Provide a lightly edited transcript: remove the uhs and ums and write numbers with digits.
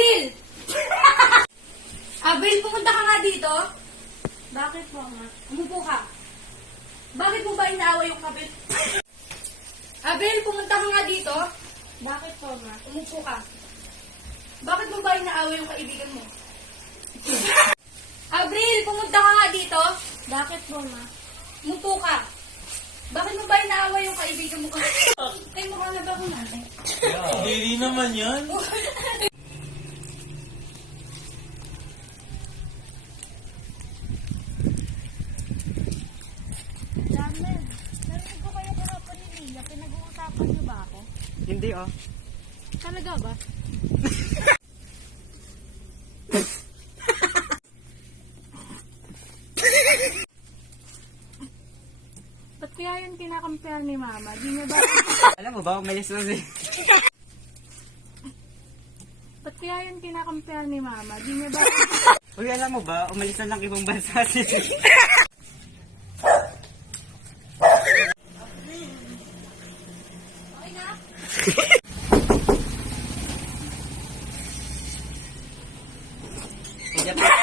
Abril! Abril, pumunta ka nga dito. Bakit po, ma? Umupo ka. Bakit mo ba inaaway yung kabit? Abril, pumunta ka nga dito. Bakit po, ma? Umupo ka. Bakit mo ba inaaway yung kaibigan mo? Abril, pumunta ka nga dito. Bakit po, ma? Umupo ka. Bakit mo ba inaaway yung kaibigan mo? Ay, mukha na ba ko natin? Hindi naman yan. Lamen, narinig ko kayo kahapon ni Mia. Pinag-uusapan niyo ba ako? Hindi oh. Talaga ba? Ba't kaya yung kinakampihan ni Mama? Di niyo ba... Alam mo ba, umalis na si... Ba't kaya yung kinakampihan ni Mama? Di niyo ba... Uy, alam mo ba, umalis na lang ibang bansa si... Okay na? Hindi